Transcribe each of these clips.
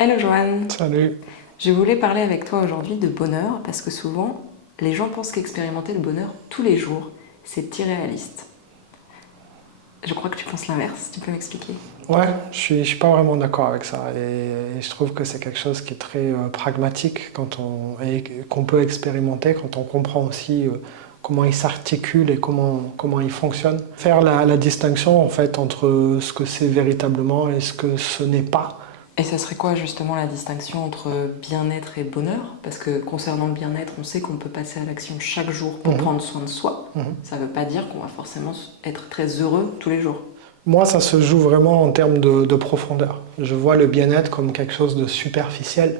Hello Joanne, Salut. je voulais parler avec toi aujourd'hui de bonheur parce que souvent les gens pensent qu'expérimenter le bonheur tous les jours c'est irréaliste. Je crois que tu penses l'inverse, tu peux m'expliquer? Ouais, je suis pas vraiment d'accord avec ça. Et je trouve que c'est quelque chose qui est très pragmatique et qu'on peut expérimenter quand on comprend aussi comment il s'articule et comment il fonctionne. Faire la distinction en fait entre ce que c'est véritablement et ce que ce n'est pas. Et ça serait quoi justement la distinction entre bien-être et bonheur? Parce que concernant le bien-être, on sait qu'on peut passer à l'action chaque jour pour prendre soin de soi. Ça ne veut pas dire qu'on va forcément être très heureux tous les jours. Moi, ça se joue vraiment en termes de profondeur. Je vois le bien-être comme quelque chose de superficiel.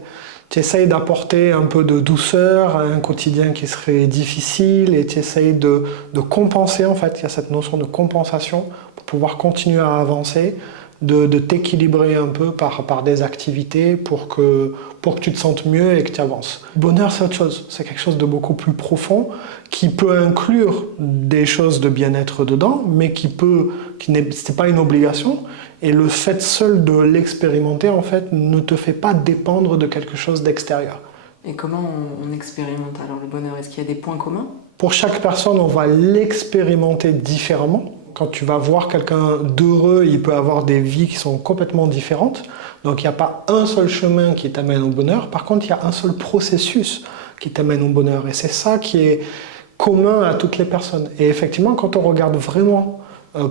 Tu essayes d'apporter un peu de douceur à un quotidien qui serait difficile et tu essayes de compenser, en fait, il y a cette notion de compensation pour pouvoir continuer à avancer, de t'équilibrer un peu par des activités pour que tu te sentes mieux et que tu avances. Bonheur, c'est autre chose. C'est quelque chose de beaucoup plus profond qui peut inclure des choses de bien-être dedans, mais c'est pas une obligation. Et le fait seul de l'expérimenter, en fait, ne te fait pas dépendre de quelque chose d'extérieur. Et comment on expérimente alors le bonheur? Est-ce qu'il y a des points communs? Pour chaque personne, on va l'expérimenter différemment. Quand tu vas voir quelqu'un d'heureux, il peut avoir des vies qui sont complètement différentes. Donc il n'y a pas un seul chemin qui t'amène au bonheur. Par contre, il y a un seul processus qui t'amène au bonheur. Et c'est ça qui est commun à toutes les personnes. Et effectivement, quand on regarde vraiment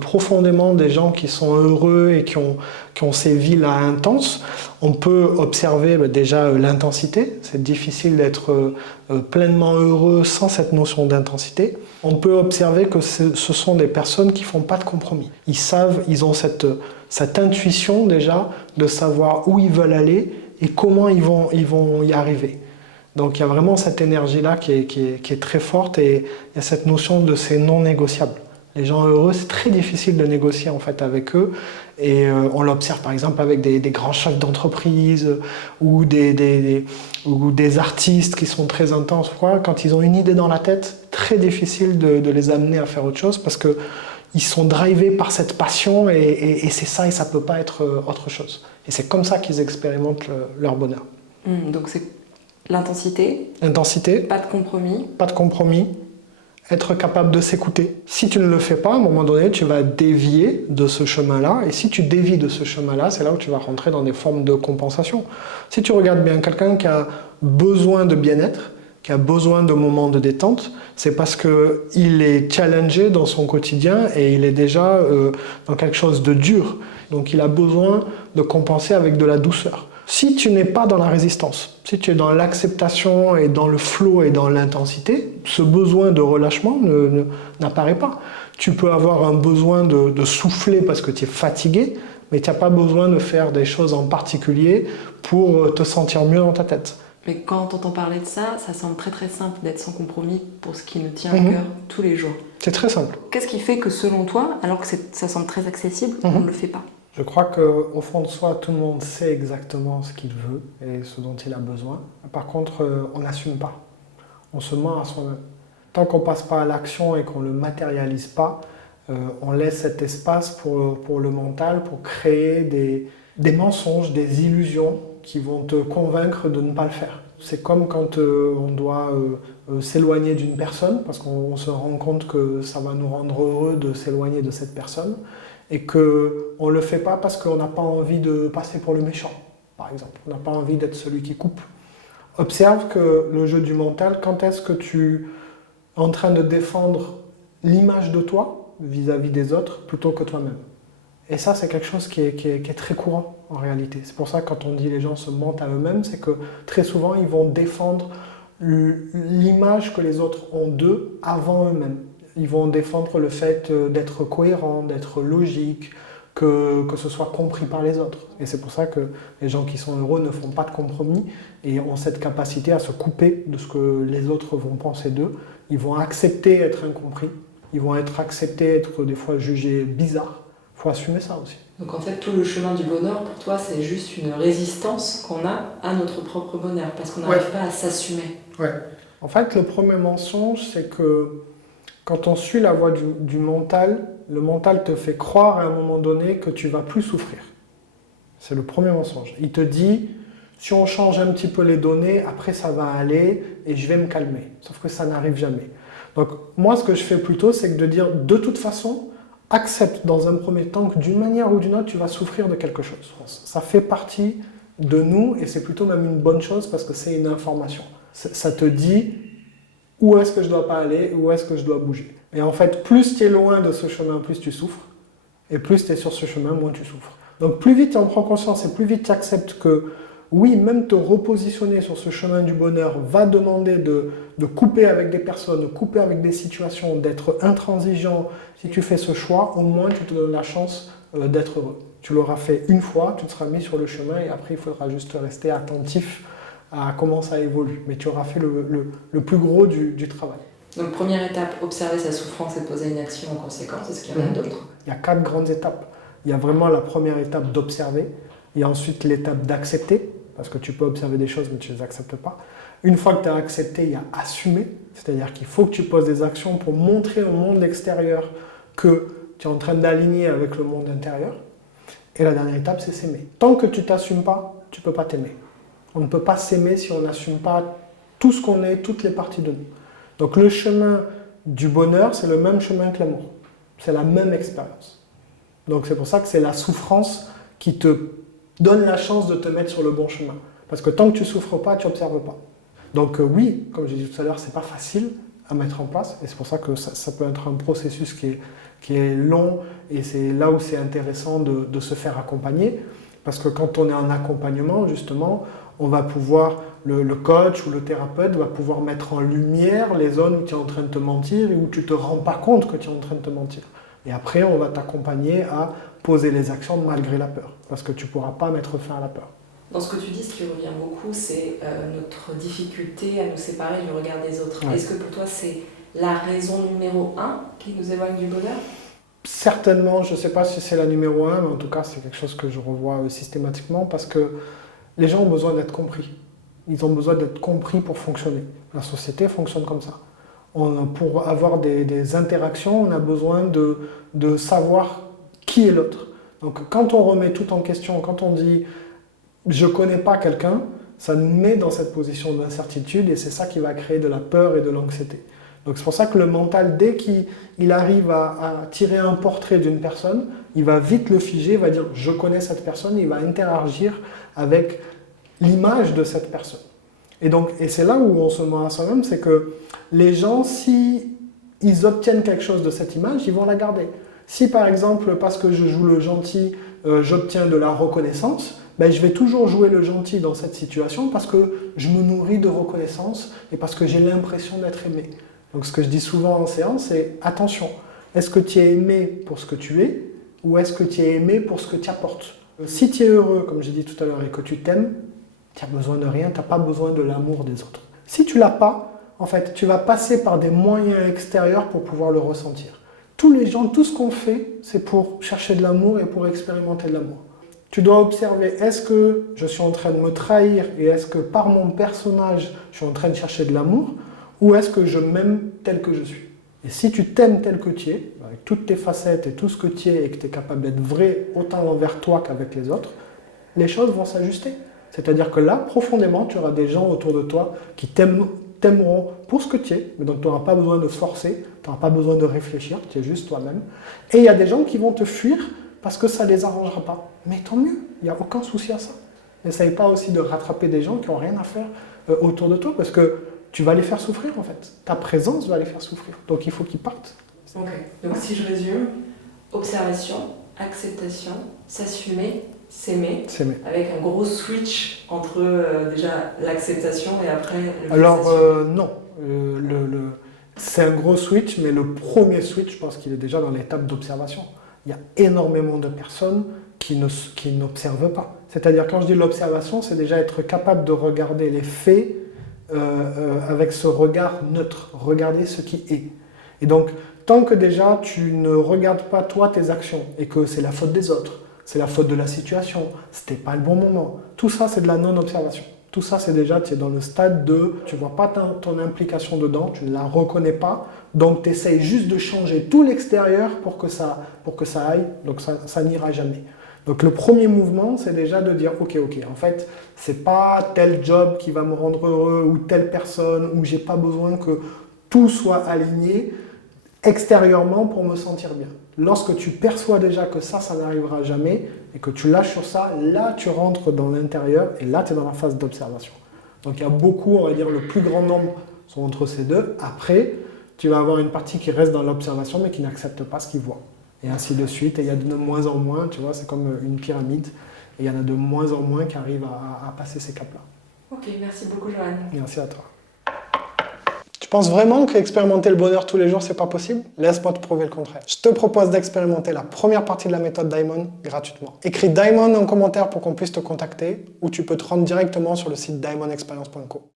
profondément des gens qui sont heureux et qui ont ces vies-là intenses, on peut observer déjà l'intensité. C'est difficile d'être pleinement heureux sans cette notion d'intensité. On peut observer que ce sont des personnes qui ne font pas de compromis. Ils savent, ils ont cette intuition déjà de savoir où ils veulent aller et comment ils vont y arriver. Donc il y a vraiment cette énergie-là qui est très forte et il y a cette notion de c'est non négociable. Les gens heureux, c'est très difficile de négocier en fait avec eux et on l'observe par exemple avec des grands chefs d'entreprise ou des artistes qui sont très intenses. Quand ils ont une idée dans la tête, très difficile de les amener à faire autre chose parce qu'ils sont drivés par cette passion et c'est ça et ça ne peut pas être autre chose. Et c'est comme ça qu'ils expérimentent leur bonheur. Donc c'est l'intensité, Intensité, pas de compromis. pas de compromis, être capable de s'écouter. Si tu ne le fais pas, à un moment donné, tu vas dévier de ce chemin-là. Et si tu dévies de ce chemin-là, c'est là où tu vas rentrer dans des formes de compensation. Si tu regardes bien quelqu'un qui a besoin de bien-être, qui a besoin de moments de détente, c'est parce qu'il est challengé dans son quotidien et il est déjà dans quelque chose de dur. Donc il a besoin de compenser avec de la douceur. Si tu n'es pas dans la résistance, si tu es dans l'acceptation et dans le flow et dans l'intensité, ce besoin de relâchement n'apparaît pas. Tu peux avoir un besoin de souffler parce que tu es fatigué, mais tu n'as pas besoin de faire des choses en particulier pour te sentir mieux dans ta tête. Mais quand on t'entend parler de ça, ça semble très très simple d'être sans compromis pour ce qui nous tient à cœur tous les jours. C'est très simple. Qu'est-ce qui fait que selon toi, alors que ça semble très accessible, on ne le fait pas? Je crois qu'au fond de soi, tout le monde sait exactement ce qu'il veut et ce dont il a besoin. Par contre, on n'assume pas. On se ment à soi-même. Tant qu'on ne passe pas à l'action et qu'on ne le matérialise pas, on laisse cet espace pour le mental, pour créer des mensonges, des illusions qui vont te convaincre de ne pas le faire. C'est comme quand on doit s'éloigner d'une personne, parce qu'on se rend compte que ça va nous rendre heureux de s'éloigner de cette personne, et qu'on ne le fait pas parce qu'on n'a pas envie de passer pour le méchant, par exemple. On n'a pas envie d'être celui qui coupe. Observe que le jeu du mental, quand est-ce que tu es en train de défendre l'image de toi vis-à-vis des autres plutôt que toi-même. Et ça, c'est quelque chose qui est très courant en réalité. C'est pour ça que quand on dit les gens se mentent à eux-mêmes, c'est que très souvent, ils vont défendre l'image que les autres ont d'eux avant eux-mêmes. Ils vont défendre le fait d'être cohérent, d'être logique, que ce soit compris par les autres. Et c'est pour ça que les gens qui sont heureux ne font pas de compromis et ont cette capacité à se couper de ce que les autres vont penser d'eux. Ils vont accepter être incompris, ils vont accepter être des fois jugés bizarres. Il faut assumer ça aussi. Donc en fait, tout le chemin du bonheur, pour toi, c'est juste une résistance qu'on a à notre propre bonheur, parce qu'on n'arrive pas à s'assumer. Ouais. En fait, le premier mensonge, c'est que quand on suit la voie du mental, le mental te fait croire à un moment donné que tu vas plus souffrir. C'est le premier mensonge. Il te dit, Si on change un petit peu les données, après ça va aller et je vais me calmer. Sauf que ça n'arrive jamais. Donc moi, ce que je fais plutôt, c'est que de dire de toute façon, accepte dans un premier temps que d'une manière ou d'une autre, tu vas souffrir de quelque chose. Ça fait partie de nous et c'est plutôt même une bonne chose parce que c'est une information. Ça te dit où est-ce que je dois pas aller, où est-ce que je dois bouger. Et en fait, plus tu es loin de ce chemin, plus tu souffres. Et plus tu es sur ce chemin, moins tu souffres. Donc plus vite tu en prends conscience et plus vite tu acceptes que oui, même te repositionner sur ce chemin du bonheur va demander de couper avec des personnes, de couper avec des situations, d'être intransigeant. Si tu fais ce choix, au moins tu te donnes la chance d'être heureux. Tu l'auras fait une fois, tu te seras mis sur le chemin et après il faudra juste rester attentif à comment ça évolue. Mais tu auras fait le plus gros du travail. Donc première étape, observer sa souffrance et poser une action en conséquence. Est-ce qu'il y en a d'autres? Il y a 4 grandes étapes. Il y a vraiment la première étape d'observer. Il y a ensuite l'étape d'accepter, parce que tu peux observer des choses mais tu ne les acceptes pas. Une fois que tu as accepté, il y a assumer, c'est-à-dire qu'il faut que tu poses des actions pour montrer au monde extérieur que tu es en train d'aligner avec le monde intérieur. Et la dernière étape, c'est s'aimer. Tant que tu ne t'assumes pas, tu ne peux pas t'aimer. On ne peut pas s'aimer si on n'assume pas tout ce qu'on est, toutes les parties de nous. Donc le chemin du bonheur, c'est le même chemin que l'amour. C'est la même expérience. Donc c'est pour ça que c'est la souffrance qui te donne la chance de te mettre sur le bon chemin. Parce que tant que tu ne souffres pas, tu n'observes pas. Donc oui, comme j'ai dit tout à l'heure, ce n'est pas facile à mettre en place. Et c'est pour ça que ça peut être un processus qui est long. Et c'est là où c'est intéressant de se faire accompagner. Parce que quand on est en accompagnement, justement, on va pouvoir, le coach ou le thérapeute va pouvoir mettre en lumière les zones où tu es en train de te mentir et où tu ne te rends pas compte que tu es en train de te mentir. Et après, on va t'accompagner à poser les actions malgré la peur, parce que tu ne pourras pas mettre fin à la peur. Dans ce que tu dis, ce qui revient beaucoup, c'est notre difficulté à nous séparer du regard des autres. Ouais. Est-ce que pour toi, c'est la raison numéro 1 qui nous éloigne du bonheur ? Certainement, je ne sais pas si c'est la numéro 1, mais en tout cas, c'est quelque chose que je revois systématiquement, parce que les gens ont besoin d'être compris. Ils ont besoin d'être compris pour fonctionner. La société fonctionne comme ça. Pour avoir des interactions, on a besoin de savoir qui est l'autre. Donc quand on remet tout en question, quand on dit « je ne connais pas quelqu'un », ça nous met dans cette position d'incertitude et c'est ça qui va créer de la peur et de l'anxiété. Donc c'est pour ça que le mental, dès qu'il arrive à tirer un portrait d'une personne, il va vite le figer, il va dire « je connais cette personne », il va interagir avec l'image de cette personne. Et c'est là où on se ment à soi-même, c'est que les gens, si ils obtiennent quelque chose de cette image, ils vont la garder. Si par exemple, parce que je joue le gentil, j'obtiens de la reconnaissance, ben, je vais toujours jouer le gentil dans cette situation parce que je me nourris de reconnaissance et parce que j'ai l'impression d'être aimé. Donc ce que je dis souvent en séance, c'est attention, est-ce que tu es aimé pour ce que tu es ou est-ce que tu es aimé pour ce que tu apportes? Si tu es heureux, comme j'ai dit tout à l'heure, et que tu t'aimes, tu n'as besoin de rien, tu n'as pas besoin de l'amour des autres. Si tu ne l'as pas, en fait, tu vas passer par des moyens extérieurs pour pouvoir le ressentir. Tous les gens, tout ce qu'on fait, c'est pour chercher de l'amour et pour expérimenter de l'amour. Tu dois observer, est-ce que je suis en train de me trahir et est-ce que par mon personnage, je suis en train de chercher de l'amour ou est-ce que je m'aime tel que je suis? Et si tu t'aimes tel que tu es, avec toutes tes facettes et tout ce que tu es et que tu es capable d'être vrai autant envers toi qu'avec les autres, les choses vont s'ajuster. C'est-à-dire que là, profondément, tu auras des gens autour de toi qui t'aimeront pour ce que tu es, mais donc tu n'auras pas besoin de se forcer, tu n'auras pas besoin de réfléchir, tu es juste toi-même. Et il y a des gens qui vont te fuir parce que ça ne les arrangera pas. Mais tant mieux, il n'y a aucun souci à ça. N'essaye pas aussi de rattraper des gens qui n'ont rien à faire autour de toi parce que tu vas les faire souffrir en fait. Ta présence va les faire souffrir. Donc il faut qu'ils partent. Ok, donc si je résume, observation, acceptation, s'assumer, s'aimer, avec un gros switch entre déjà l'acceptation et après le Alors non, c'est un gros switch, mais le premier switch, je pense qu'il est déjà dans l'étape d'observation. Il y a énormément de personnes qui n'observent pas. C'est-à-dire quand je dis l'observation, c'est déjà être capable de regarder les faits avec ce regard neutre, regarder ce qui est. Et donc, tant que déjà tu ne regardes pas toi tes actions et que c'est la faute des autres, c'est la faute de la situation, c'était pas le bon moment. Tout ça, c'est de la non-observation. Tout ça, c'est déjà, tu es dans le stade de, tu vois pas ton implication dedans, tu ne la reconnais pas, donc tu essayes juste de changer tout l'extérieur pour que ça aille, donc ça n'ira jamais. Donc le premier mouvement, c'est déjà de dire ok, en fait, c'est pas tel job qui va me rendre heureux ou telle personne où j'ai pas besoin que tout soit aligné extérieurement pour me sentir bien. Lorsque tu perçois déjà que ça n'arrivera jamais et que tu lâches sur ça, là tu rentres dans l'intérieur et là tu es dans la phase d'observation. Donc il y a beaucoup, on va dire le plus grand nombre sont entre ces deux. Après, tu vas avoir une partie qui reste dans l'observation mais qui n'accepte pas ce qu'il voit. Et ainsi de suite. Et il y a de moins en moins, tu vois, c'est comme une pyramide. Et il y en a de moins en moins qui arrivent à passer ces caps-là. Ok, merci beaucoup Johan. Merci à toi. Tu penses vraiment qu'expérimenter le bonheur tous les jours, c'est pas possible? Laisse-moi te prouver le contraire. Je te propose d'expérimenter la première partie de la méthode Diamond gratuitement. Écris Diamond en commentaire pour qu'on puisse te contacter ou tu peux te rendre directement sur le site diamondexperience.co.